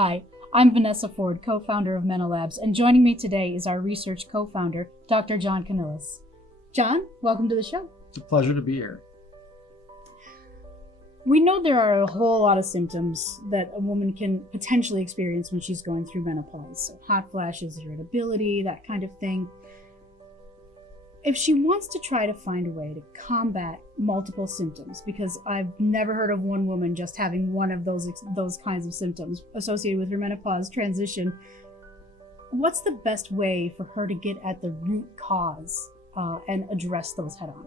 Hi, I'm Vanessa Ford, co-founder of Menolabs, and joining me today is our research co-founder, Dr. John Konhilas. John, welcome to the show. It's a pleasure to be here. We know there are a whole lot of symptoms that a woman can potentially experience when she's going through menopause. So hot flashes, irritability, that kind of thing. If she wants to try to find a way to combat multiple symptoms, because I've never heard of one woman just having one of those kinds of symptoms associated with her menopause transition, what's the best way for her to get at the root cause and address those head on?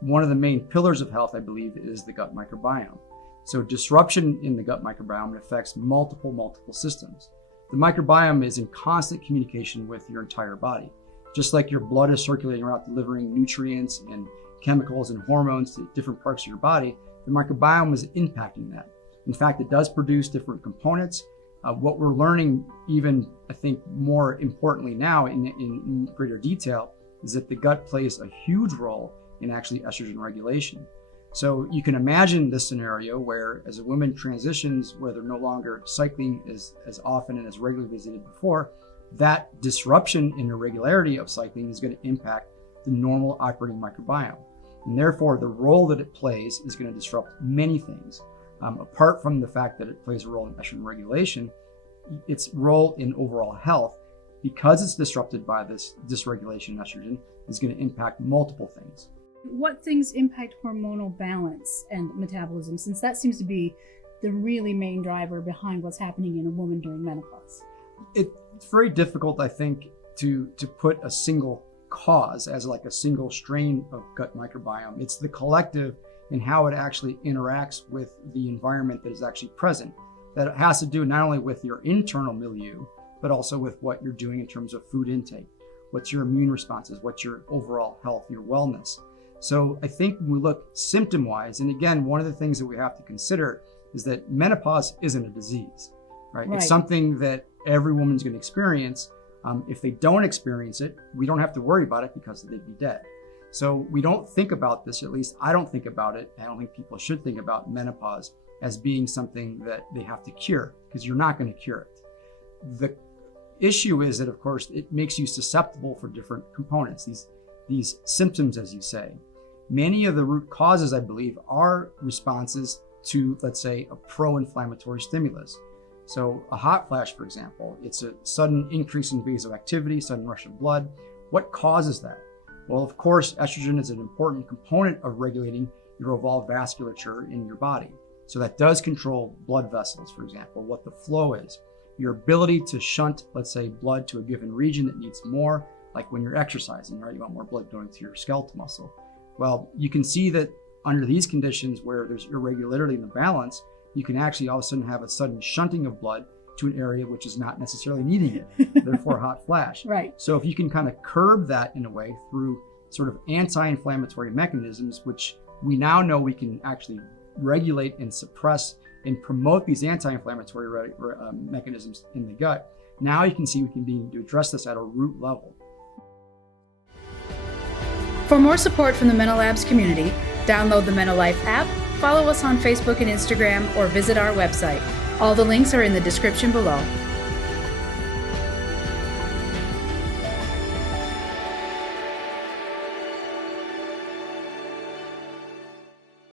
One of the main pillars of health, I believe, is the gut microbiome. So disruption in the gut microbiome affects multiple systems. The microbiome is in constant communication with your entire body. Just like your blood is circulating around delivering nutrients and chemicals and hormones to different parts of your body, the microbiome is impacting that. In fact, it does produce different components. What we're learning, even I think more importantly now in greater detail, is that the gut plays a huge role in actually estrogen regulation. So you can imagine this scenario where as a woman transitions, where they're no longer cycling as often and as regularly as they did before, that disruption in irregularity of cycling is going to impact the normal operating microbiome. And therefore, the role that it plays is going to disrupt many things. Apart from the fact that it plays a role in estrogen regulation, its role in overall health, because it's disrupted by this dysregulation in estrogen, is going to impact multiple things. What things impact hormonal balance and metabolism, since that seems to be the really main driver behind what's happening in a woman during menopause? It's very difficult, I think, to put a single cause as like a single strain of gut microbiome. It's the collective and how it actually interacts with the environment that is actually present. That has to do not only with your internal milieu, but also with what you're doing in terms of food intake. What's your immune responses? What's your overall health, your wellness? So I think when we look symptom-wise, and again, one of the things that we have to consider is that menopause isn't a disease, right? It's something that every woman's going to experience. If they don't experience it, we don't have to worry about it because they'd be dead. So we don't think about this, at least I don't think about it. I don't think people should think about menopause as being something that they have to cure, because you're not going to cure it. The issue is that, of course, it makes you susceptible for different components, these symptoms, as you say. Many of the root causes, I believe, are responses to, let's say, a pro-inflammatory stimulus. So a hot flash, for example, it's a sudden increase in vasoactivity, sudden rush of blood. What causes that? Well, of course, estrogen is an important component of regulating your overall vasculature in your body. So that does control blood vessels, for example, what the flow is. Your ability to shunt, let's say, blood to a given region that needs more, like when you're exercising, right? You want more blood going to your skeletal muscle. Well, you can see that under these conditions where there's irregularity in the balance, you can actually all of a sudden have a sudden shunting of blood to an area which is not necessarily needing it, therefore hot flash. Right. So if you can kind of curb that in a way through sort of anti-inflammatory mechanisms, which we now know we can actually regulate and suppress and promote these anti-inflammatory mechanisms in the gut, now you can see we can begin to address this at a root level. For more support from the Menolabs community, download the Menolife app, follow us on Facebook and Instagram, or visit our website. All the links are in the description below.